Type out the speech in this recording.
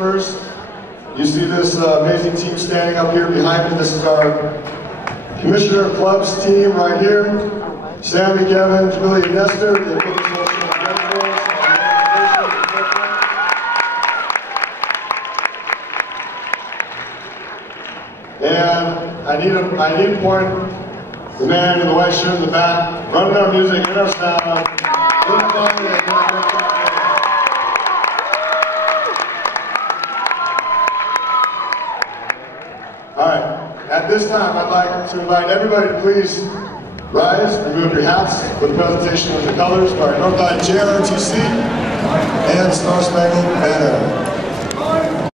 first. You see this amazing team standing up here behind me. This is our Commissioner of Clubs team right here. Sammy, Kevin, Julie, and Nestor. They put this whole show together for us. And I need to point the man in the white shirt in the back, running our music and our sound. All right, at this time, I'd like to invite everybody to please rise, remove your hats for the presentation of the colors by Northside JROTC and Star Spangled Banner.